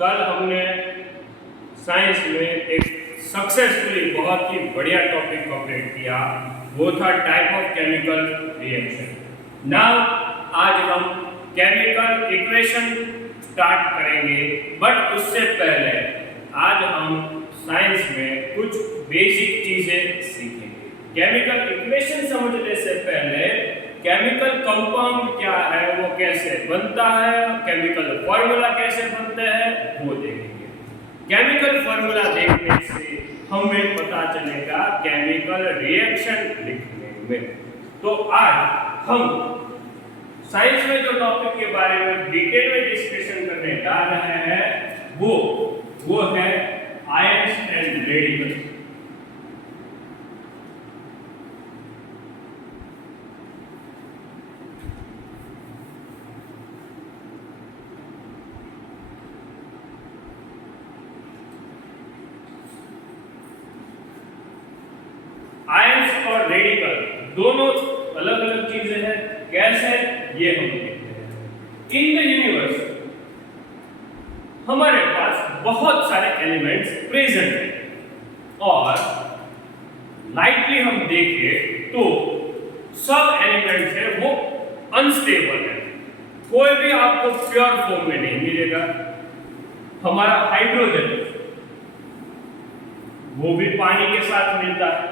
कल हमने साइंस में एक सक्सेसफुली बहुत ही बढ़िया टॉपिक कंप्लीट किया, वो था type of chemical reaction. Now आज हम केमिकल इक्वेशन स्टार्ट करेंगे, बट उससे पहले आज हम साइंस में कुछ बेसिक चीजें सीखेंगे। केमिकल इक्वेशन समझने से पहले केमिकल कंपाउंड क्या है, वो कैसे बनता है, केमिकल फॉर्मूला कैसे बनते हैं वो देखेंगे। केमिकल फॉर्मूला देखने से हमें पता चलेगा केमिकल रिएक्शन लिखने में। तो आज हम साइंस में जो टॉपिक के बारे में डिटेल में डिस्कशन करने जा रहे हैं वो है आयंस एंड रेडिकल्स। आयंस और रेडिकल दोनों अलग अलग चीजें हैं, कैसे ये हम देखते हैं। इन द यूनिवर्स हमारे पास बहुत सारे एलिमेंट्स प्रेजेंट हैं और लाइटली हम देखें तो सब एलिमेंट्स है वो अनस्टेबल है, कोई भी आपको प्योर फॉर्म में नहीं मिलेगा। हमारा हाइड्रोजन वो भी पानी के साथ मिलता है,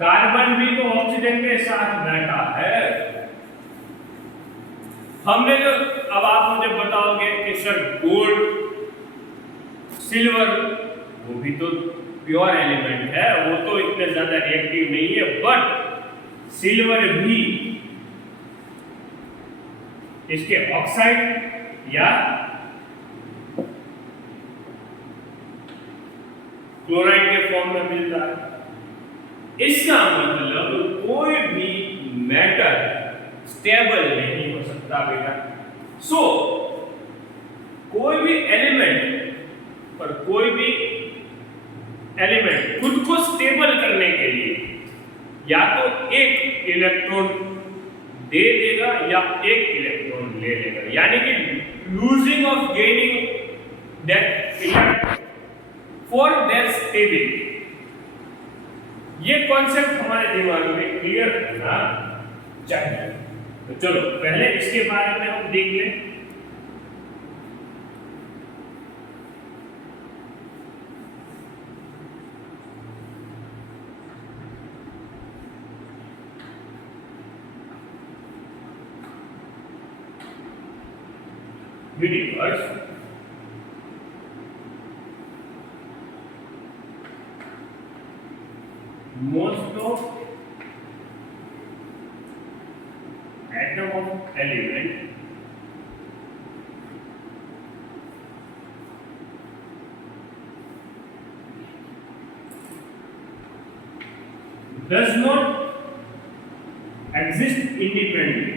कार्बन भी तो ऑक्सीजन के साथ बैठा है। हमने जो अब आप मुझे बताओगे कि सर गोल्ड सिल्वर वो भी तो प्योर एलिमेंट है, वो तो इतने ज्यादा रिएक्टिव नहीं है, बट सिल्वर भी इसके ऑक्साइड या क्लोराइड के फॉर्म में मिलता है। इसका मतलब कोई भी मैटर स्टेबल नहीं हो सकता बेटा। सो कोई भी एलिमेंट और कोई भी एलिमेंट खुद को स्टेबल करने के लिए या तो एक इलेक्ट्रॉन दे देगा या एक इलेक्ट्रॉन ले लेगा, यानी कि losing of gaining that electron for their stability. ये कॉन्सेप्ट हमारे दिमाग में क्लियर होना चाहिए। तो चलो पहले इसके बारे में हम देख लें। Universe most of atom of element does not exist independently.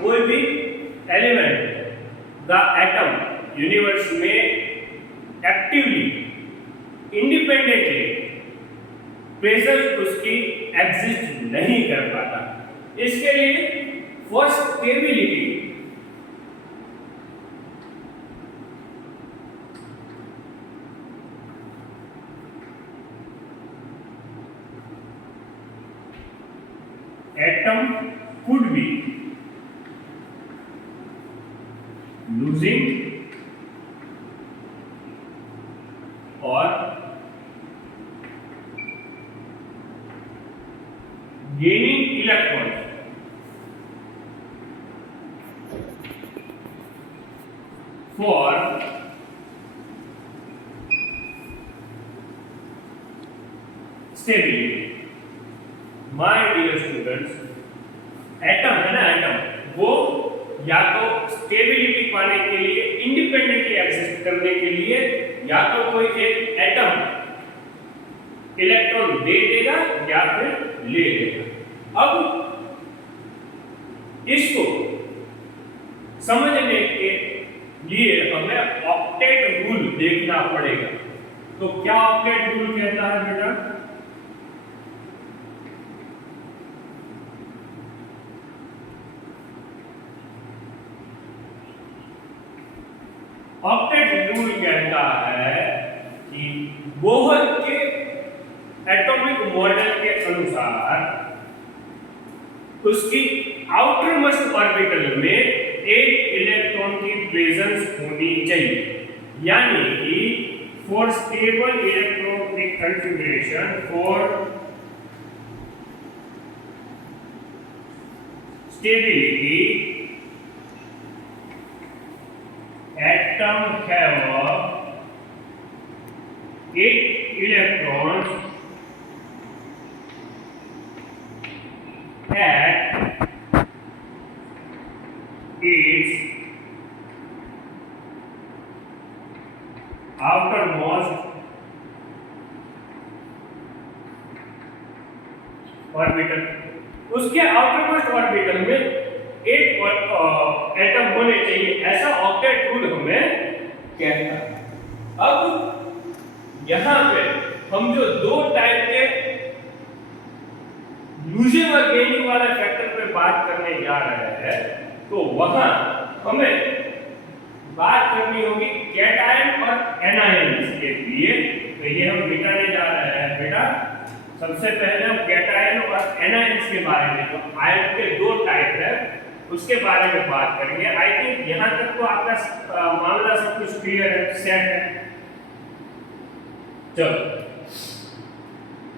कोई भी एलिमेंट द एटम यूनिवर्स में एक्टिवली इंडिपेंडेंटली प्रेजेंस उसकी एग्जिस्ट नहीं कर पाता। इसके लिए for stability atom could be losing or gaining electrons for stability। My dear students, atom है ना, एटम वो या तो स्टेबिलिटी पाने के लिए इंडिपेंडेंटली एग्जिस्ट करने के लिए या तो कोई एक एटम इलेक्ट्रॉन दे देगा या फिर ले लेगा। अब इसको समझने के लिए हमें ऑक्टेट रूल देखना पड़ेगा। तो क्या ऑक्टेट रूल कहता है बेटा? ऑक्टेट रूल कहता है कि बोहर के एटॉमिक मॉडल के अनुसार उसकी आउटर मोस्ट ऑर्बिटल में एक इलेक्ट्रॉन की प्रेजेंस होनी चाहिए, यानी कि for stable electronic configuration for stability atom have 8 electrons at its outermost orbital. उसके आउटरमोस्ट ऑर्बिटल में एक एटम होने चाहिए, ऐसा ऑक्टेट रूल हमें कहता है। अब यहां पे हम जो दो टाइप के लूजिंग और गेनिंग वाले फैक्टर पे बात करने जा रहे हैं, तो वहां हमें बात करनी होगी कैटायन और एनायंस के लिए। तो ये हम मिटाने जा रहे हैं बेटा। सबसे पहले हम कैटायन और एनायंस के बारे में, जो आयन के दो टाइप है उसके बारे में बात करेंगे। आई थिंक यहां तक तो आपका मामला सब कुछ क्लियर है, सेट है। चलो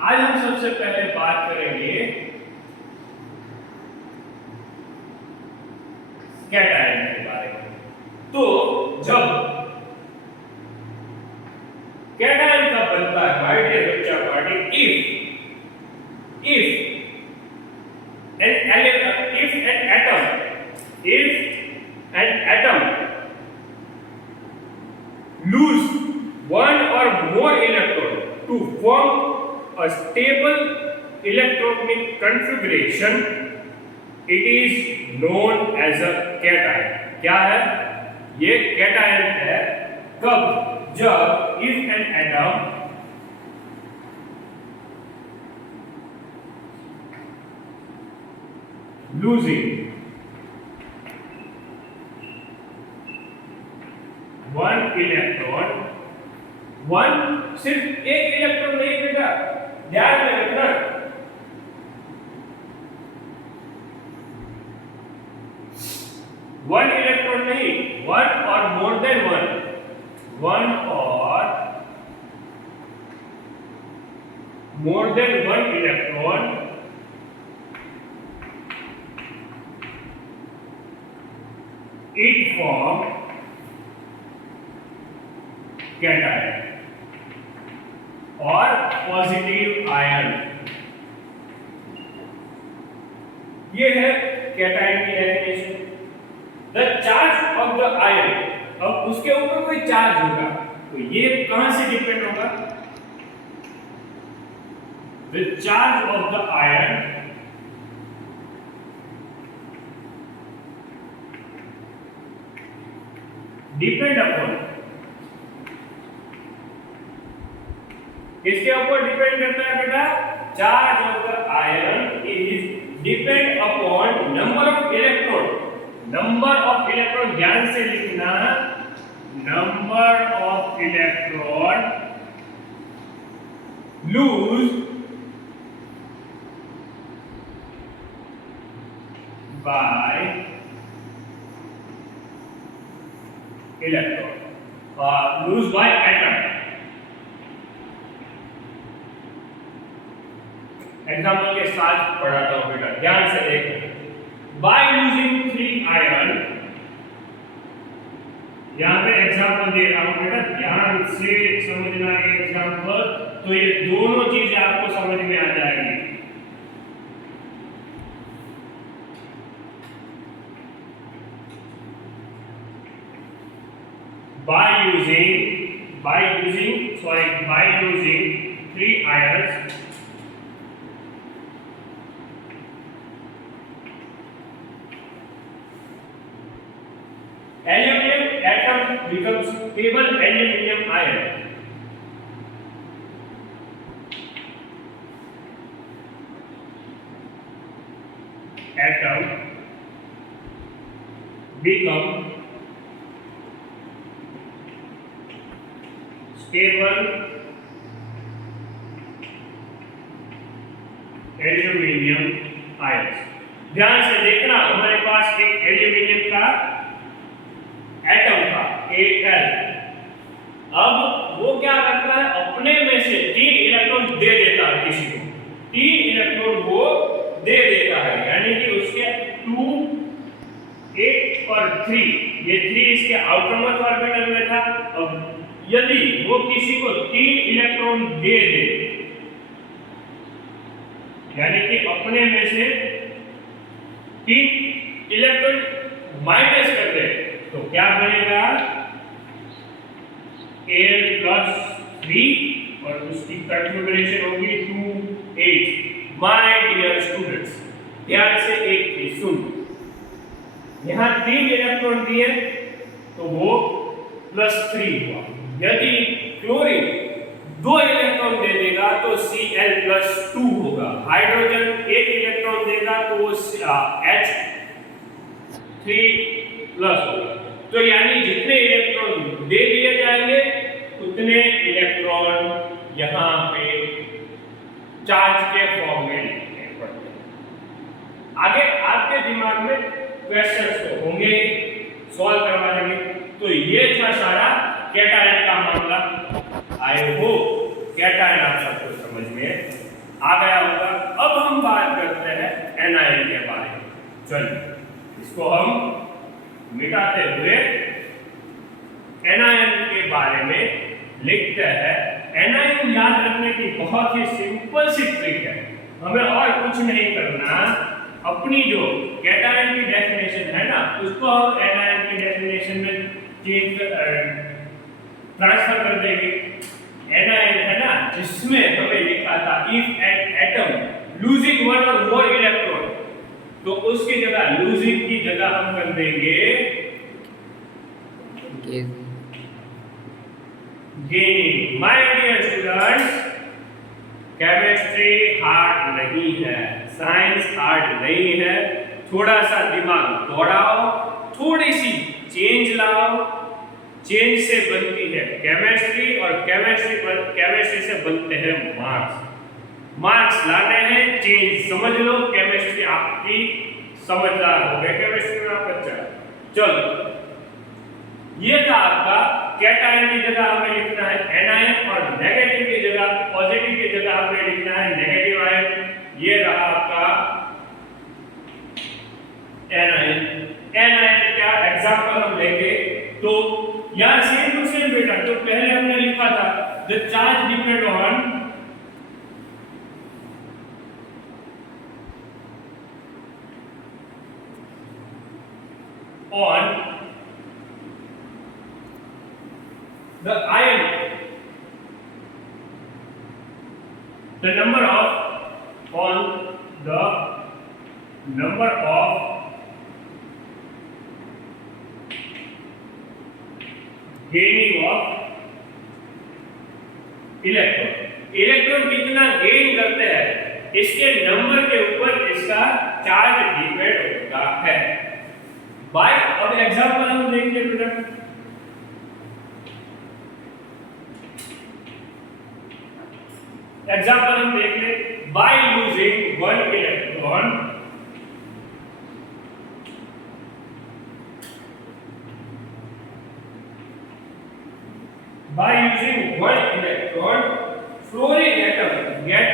आज हम सबसे पहले बात करेंगे कैटायन के बारे में। तो जब कैटायन का बनता है माय डियर बच्चा party, if an atom lose one or more electron to form a stable electronic configuration, it is known as a cation। क्या है ये? कैटायन है। कब? जब if an atom losing one electron, one सिर्फ एक electron नहीं बेटा, ध्यान में रखना। वन इलेक्ट्रॉन नहीं, वन और मोर देन वन, वन और more than one electron it form cation और पॉजिटिव आयन। ये है कैटायन की definition. The charge of the ion, अब उसके ऊपर कोई चार्ज होगा तो ये कहां से डिपेंड होगा? The charge of the ion depend upon, किसके ऊपर डिपेंड करता है बेटा? Charge of the ion is depend upon number of electron. Number of electron ध्यान से लिखना, number of electron lose by electron, lose by atom. Example के साथ पढ़ाता हूं बेटा, ध्यान से देखना। बाय लूजिंग 3 आयन, यहां पे एग्जाम्पल दे रहा हूं बेटा, ध्यान से समझना ये एग्जाम्पल, तो ये दोनों चीजें आपको समझ में आ जाएगी। by using 3 ions, aluminum atom become stable aluminum ion atom become stable aluminium ions. ध्यान से देखना, हमारे पास एक एल्यूमिनियम का एटम था Al। अब वो क्या करता है, अपने में से 3 इलेक्ट्रॉन दे देता है किसी को, 3 इलेक्ट्रॉन वो दे देता है, यानी कि उसके 2 8 और 3, ये 3 इसके आउटरमोस्ट ऑर्बिटल में था। अब यदि वो किसी को 3 इलेक्ट्रॉन दे दे, यानी कि अपने में से 3 इलेक्ट्रॉन माइनस कर दे, तो क्या बनेगा Al+3 और उसकी कंफिगरेशन होगी 2 8। माय डियर स्टूडेंट्स, ध्यान से एक चीज सुन, यहां 3 इलेक्ट्रॉन दिए तो वो +3 हुआ। यदि क्लोरीन 2 इलेक्ट्रॉन दे देगा तो Cl+2 होगा। हाइड्रोजन 1 इलेक्ट्रॉन देगा तो वो H3+ होगा। तो यानी जितने इलेक्ट्रॉन दे दिए जाएंगे उतने इलेक्ट्रॉन यहाँ पे चार्ज के फॉर्म में लिखने पड़ते हैं। आगे आपके दिमाग में क्वेश्चंस तो होंगे, सॉल्व करवा देंगे। तो ये था सारा कैटायन का मामला। आई होप कैटायन आप सबको समझ में आ गया होगा। अब हम बात करते हैं एनायन के बारे में। चलिए इसको हम मिटाते हुए एनायन के बारे में लिखते हैं। एनायन याद रखने की बहुत ही सिंपल सी ट्रिक है, हमें और कुछ नहीं करना। अपनी जो कैटायन की डेफिनेशन है ना, उसको हम एनायन की डेफिनेशन में चेंज ट्रांसफर कर देंगे। एनायन है ना, जिसमें हमें लिखा था इफ एन एटम लूजिंग 1 और मोर इलेक्ट्रॉन, तो उसकी जगह लूजिंग की जगह हम कर देंगे gaining. My dear students, chemistry hard नहीं है, साइंस हार्ड नहीं है। थोड़ा सा दिमाग दौड़ाओ, थोड़ी सी चेंज लाओ। चेंज से बनती है केमिस्ट्री और केमिस्ट्री से बनते हैं मार्क्स। मार्क्स लाने हैं, चेंज समझ लो। केमिस्ट्री आपकी समझदार हो गए, केमिस्ट्री में आप बच्चा। चलो, ये था आपका कैटायन की जगह हमें लिखना है एनायन और नेगेटिव की जगह, पॉजिटिव की जगह हमें लिखना है नेगेटिव आयन। ये रहा आपका एनायन। एनायन क्या एग्जांपल हम लेंगे तो यार सेम टू सेम बेटा, तो पहले हमने लिखा था the charge depend on the ion, the number of gaining of electron कितना गेन करते हैं इसके नंबर के ऊपर इसका चार्ज डिपेंड होता है। बाय अब एग्जांपल हम देखेंगे बेटा। एग्जांपल हम देख ले, by using 1 electron by using 1 electron, fluorine atom get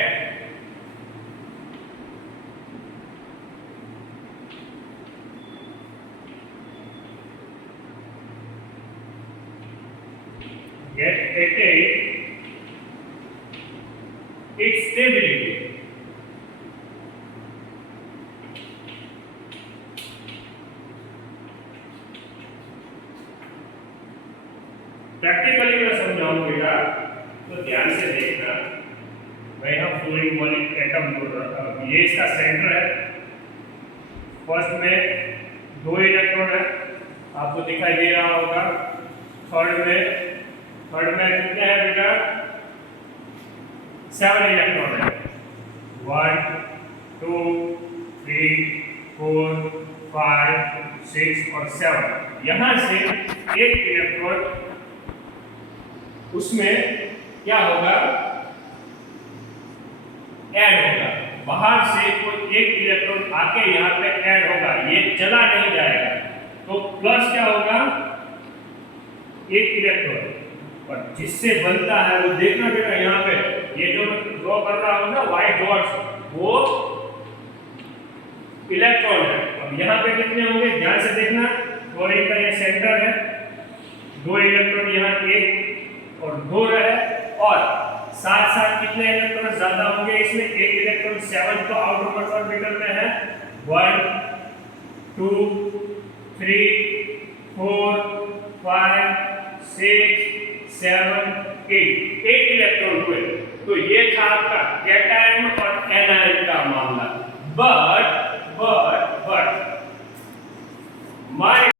attained its stability. Practically मैं समझाऊंगा तो ध्यान से देखना। मैं यहाँ फ्लोरीन वाली एटम बोल रहा था, ये इसका सेंटर है। फर्स्ट में 2 इलेक्ट्रॉन है, आपको दिखाई दे रहा होगा। थर्ड में कितने हैं बेटा? 7 इलेक्ट्रॉन है। 1 2 3 4 5 6 और 7। यहां से एक इलेक्ट्रॉन उसमें क्या होगा? ऐड होगा। बाहर से कोई एक इलेक्ट्रॉन आके यहाँ पे ऐड होगा, ये चला नहीं जाएगा। तो प्लस क्या होगा? एक इलेक्ट्रॉन, और जिससे बनता है वो देखना बेटा, यहाँ पे ये जो मैं ड्रॉ कर रहा हूँ ना व्हाइट डॉट्स, वो इलेक्ट्रॉन है। अब यहाँ पे कितने होंगे ध्यान से देखना। क्लोरीन का ये सेंटर है, 2 इलेक्ट्रॉन यहाँ, 1 और 2 रहे, और साथ साथ कितने इलेक्ट्रॉन ज्यादा होंगे इसमें? एक इलेक्ट्रॉन 7 तो आउटर मोस्ट ऑर्बिटल में है। 1 2 3 4 5 6 7 8 इलेक्ट्रॉन हुए। तो ये था आपका कैट